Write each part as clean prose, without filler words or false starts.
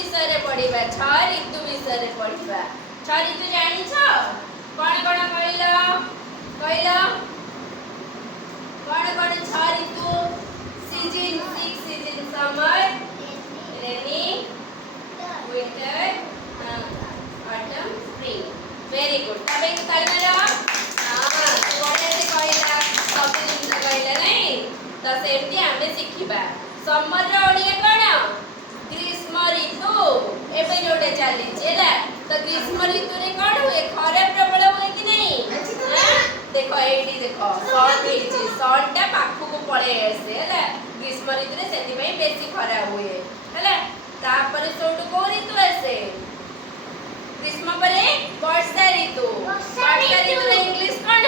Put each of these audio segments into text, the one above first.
विषय पढ़ा 6 ऋतु विषय पढ़ा 6 ऋतु जानी छ कौन कौन कहला कहला कौन कौन 6 ऋतु season 6 season summer rainy winter autumn spring very good तबे ताली मारो हां बढिया से कहला सब दिन कहला नहीं तो सेमती आमे शिखिबा समर रो ओडिया कोन ग्रीष्म ऋतु एबे जोडे चली छेला तो ग्रीष्म ऋतु रे कोन हुए खरा प्रबल हुए कि नहीं हां देखो एडी देखो सन हेची सनटा पाखु को पळे आसे हैला ग्रीष्म ऋतु रे सेति पई बेसी खरा हुए हैला तापर सोटु को ऋतु आसे ग्रीष्म परे वर्षा ऋतु वर्षा ऋतु रे इंग्लिश कोन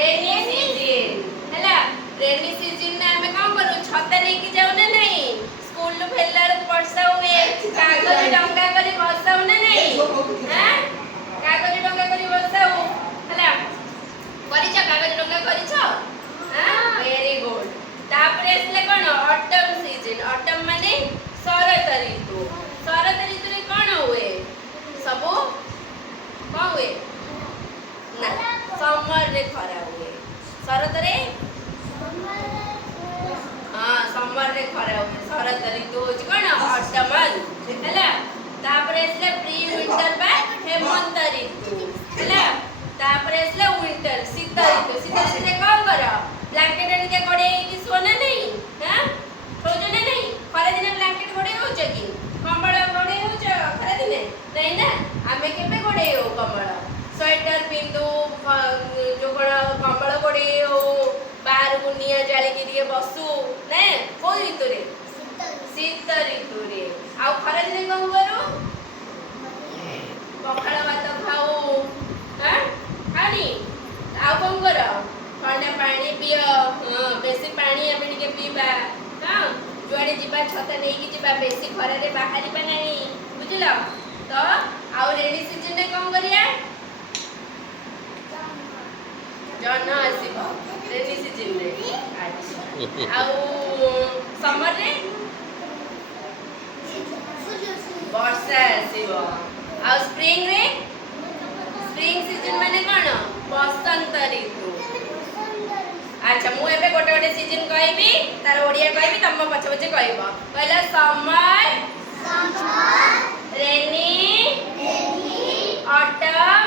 रेनी सीजन हैला रेनी सीजन ने हमें काम करू छता नहीं कि जाऊ ना नहीं स्कूल नु फेलला वर्षा हुए कागज डंगा करी वर्षा हो ना नहीं हां कागज डंगा करी वर्षा हो हैला करिछ कागज डंगा करिछ हां वेरी गुड तापरे असले कोन ऑटम सीजन ऑटम माने शरद ऋतु रे कोन हुए सब कोन हुए ना समर रे खरा हुए शरद रे हां समर रे खरा हुए शरद ऋतु होची कोन ऑटमन हैला तापरे असले प्री विंटर बा हेमंत ऋतु हैला तापरे असले विंटर शीत ऋतु रे कोन करो ब्लैंकेट एन के गोडे की सोना नहीं हां सोजो नहीं खरा दिन ब्लैंकेट गोडे हो जगी कंबळ गोडे हो ज खरा दिन नहीं ना आमे केबे गोडे हो कंबळ स्वेटर पिंदु जो कोन कंबळ गोडे हो बाहर को निया जाली के लिए बसु ने को ऋतु रे शीत ऋतु रे आ खरा दिन को करू पखाळ भात खाऊ हां खानी आ कोन करो ठंडा पानी पियो हां बेसी पानी हमें टिके पीबा हां जुआडे जिबा छता नहीं कि जिबा बेसी खरा रे बाहरी बा नहीं बुझलो तो आ रेनी सीजन ने कोन करिया जन आसीबो रेनी सीजन रे अच्छा आ समर रे वर्षा आसीबो आ स्प्रिंग रे स्प्रिंग सीजन माने कोन बसंत ऋतु अच्छा मु एबे गोटे गोटे सीजन कहबी तार ओडिया कहबी तम पछ पछ कहबो पहला समर रेनी ऑटम